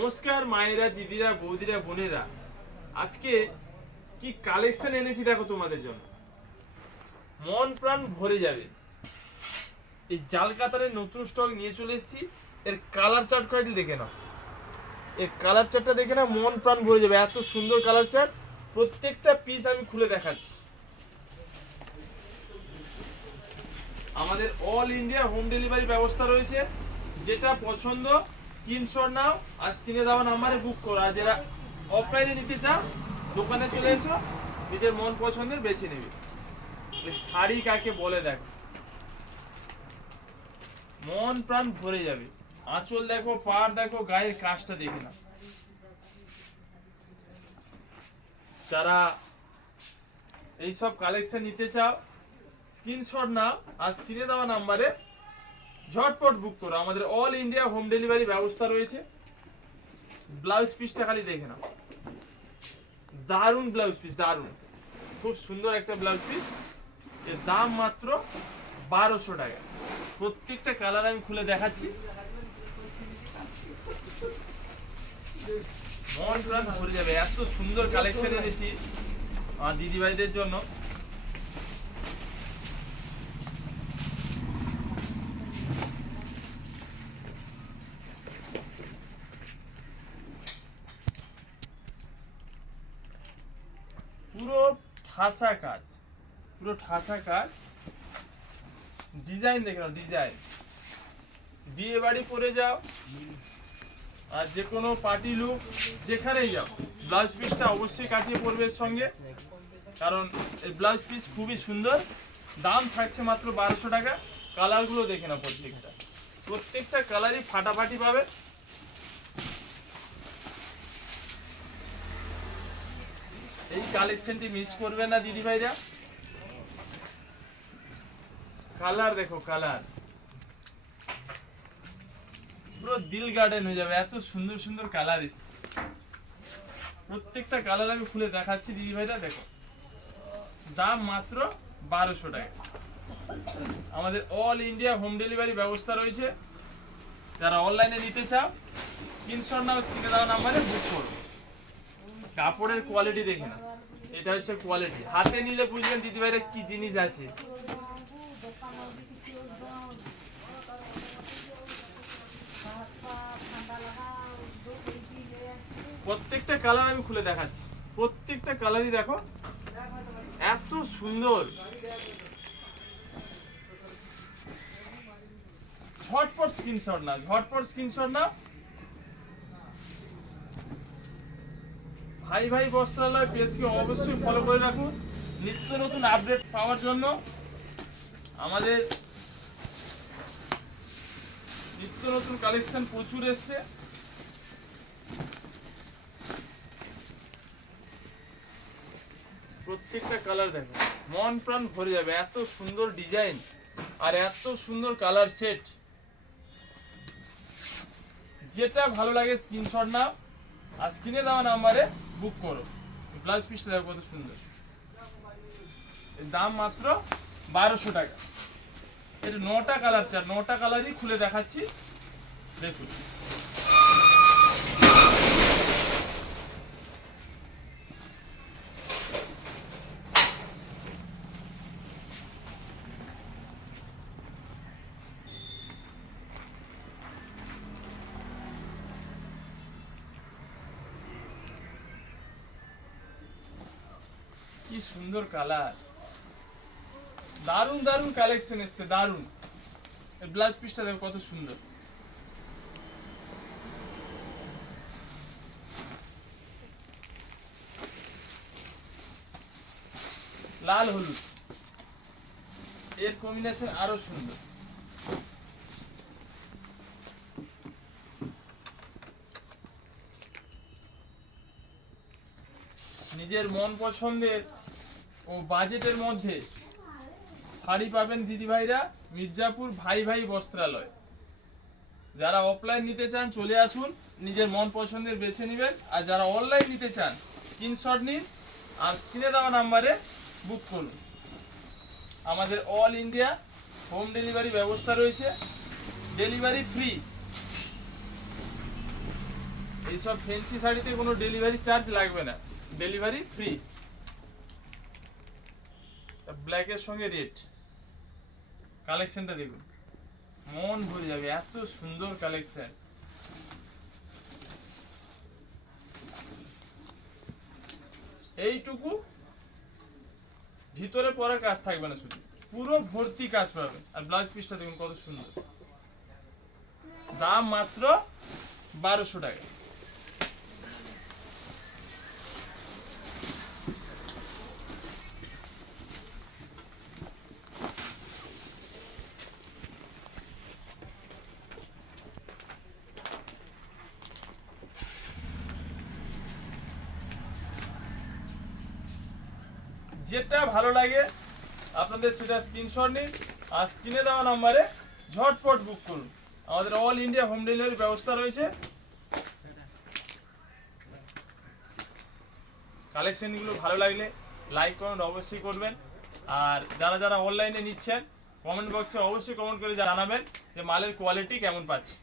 নমস্কার মায়েরা, দিদিরা, বৌদিরা, বোনেরা। আজকে কি কালেকশন এনেছি দেখো তোমাদের জন্য, মন প্রাণ ভরে যাবে। এই জাল কাতারের নতুন স্টক নিয়ে চলে এসেছি। এর কালার চার্ট কোয়ালিটি দেখে নাও, এর কালার চার্টটা দেখে না মন প্রাণ ভরে যাবে। এত সুন্দর কালার চার্ট, প্রত্যেকটা পিস আমি খুলে দেখাচ্ছি। আমাদের অল ইন্ডিয়া হোম ডেলিভারি ব্যবস্থা রয়েছে। যেটা পছন্দ স্ক্রিনশট নাও আর স্ক্রিনে দেওয়া নাম্বারে বুক করো। আর যারা অফলাইনে নিতে চাও দোকানে চলে এসো, নিজের মন পছন্দের বেছে নেবে। শাড়ি কাকে বলে দেখো, মন প্রাণ ভরে যাবে। আঁচল দেখো, পাড় দেখো, গায়ের কাজটা দেখে না। যারা এইসব কালেকশন নিতে চাও স্ক্রিনশট নাও আর স্ক্রিনে দেওয়া নাম্বারে ঝটপট বুক করো। আমাদের অল ইন্ডিয়া হোম ডেলিভারি ব্যবস্থা রয়েছে। ব্লাউজ পিসটা খালি দেখে নাও, দারুণ ব্লাউজ পিস, দারুণ, খুব সুন্দর একটা ব্লাউজ পিস। এর দাম মাত্র 1200 টাকা। প্রত্যেকটা কালার আমি খুলে দেখাচ্ছি। মন প্রাণ ভরে যাবে, এত সুন্দর কালেকশন এনেছি আমার দিদিভাইদের জন্য। পুরো ঠাসা কাজ, পুরো ঠাসা কাজ। ডিজাইন দেখে নাও, ডিজাইন। বিয়ে বাড়ি পরে যাও আর যে কোনো পার্টি লুক যেখানেই যাও, ব্লাউজ পিসটা অবশ্যই কাটিয়ে পরবে এর সঙ্গে, কারণ এই ব্লাউজ পিস খুবই সুন্দর। দাম থাকছে মাত্র 1200 টাকা। কালারগুলো দেখে নাও, প্রত্যেকটা কালারই ফাটাফাটি পাবে। এই কালেকশনটি মিস করবে না দিদি ভাইরা। কালার দেখো, কালার পুরো দিল গার্ডেন হয়ে যাবে। এত সুন্দর সুন্দর কালার এসছে। প্রত্যেকটা কালার আমি খুলে দেখাচ্ছি দিদি ভাইরা, দেখো। দাম মাত্র 1200 টাকা। আমাদের অল ইন্ডিয়া হোম ডেলিভারি ব্যবস্থা রয়েছে। যারা অনলাইনে নিতে চাও স্ক্রিনশট নাও, স্ক্রিনে দেওয়া নাম্বারে বুক করো। কাপড়ের কোয়ালিটি দেখে না, এটা হচ্ছে কোয়ালিটি। হাতে নিলে বুঝবেন দিদি ভাইরা কি জিনিস আছে। প্রত্যেকটা কালার আমি খুলে দেখাচ্ছি, প্রত্যেকটা কালারই দেখো এত সুন্দর। ঝটপট স্ক্রিনশট না, ঝটপট স্ক্রিনশট না। ভাই ভাই বস্ত্রালয় পেজকে অবশ্যই ফলো করে রাখুন নিত্য নতুন আপডেট পাওয়ার জন্য। আমাদের নিত্য নতুন কালেকশন প্রচুর এসছে। প্রত্যেকটা কালার দেখো, মন প্রাণ ভরে যাবে। এত সুন্দর ডিজাইন আর এত সুন্দর কালার সেট। যেটা ভালো লাগে স্ক্রিনশট নাও আর স্ক্রিনে দেওয়া নাম্বারে বুক করো। ব্লাউজ পিসটা দেখো কত সুন্দর। দাম মাত্র 1200 টাকা। এটা 9টা কালার চার, 9টা কালারই খুলে দেখাচ্ছি, দেখুন। কি সুন্দর কালার, দারুন দারুন কালেকশন এসছে, দারুন। এই ব্লাউজ পিসটা দেখো কত সুন্দর। লাল হলুদ, এর কম্বিনেশন আরো সুন্দর। নিজের মন পছন্দের ও বাজেটের মধ্যে শাড়ি পাবেন দিদি ভাইরা মির্জাপুর ভাই ভাই বস্ত্রালয়। যারা অফলাইন নিতে চান চলে আসুন, নিজের মন পছন্দের বেছে নেবেন। আর যারা অনলাইন নিতে চান স্ক্রিনশট নিন আর স্ক্রিনে দেওয়া নাম্বারে বুক করুন। আমাদের অল ইন্ডিয়া হোম ডেলিভারি ব্যবস্থা রয়েছে, ডেলিভারি ফ্রি। এইসব ফ্যান্সি শাড়িতে কোনো ডেলিভারি চার্জ লাগবে না, ডেলিভারি ফ্রি। ব্ল্যাকের সঙ্গে রেড কালেকশনটা দেখুন, মন ভরে যাবে, এত সুন্দর কালেকশন। এইটুকু ভিতরে পরে কাজ থাকবে না, শুধু পুরো ভর্তি কাজ পাবে। আর ব্লাউজ পিসটা দেখুন কত সুন্দর, দাম মাত্র 1200 টাকা। যেটা ভালো লাগে আপনাদের সেটা স্ক্রিনশট নিন, আর স্ক্রিনে দেওয়া নাম্বারে ঝটপট বুক করুন। আমাদের অল ইন্ডিয়া হোম ডেলিভারি ব্যবস্থা রয়েছে। কালেকশনগুলো ভালো লাগলে লাইক কমেন্ট অবশ্যই করবেন। আর যারা যারা অনলাইনে নিচ্ছেন কমেন্ট বক্সে অবশ্যই কমেন্ট করে জানাবেন যে মালের কোয়ালিটি কেমন পাচ্ছি।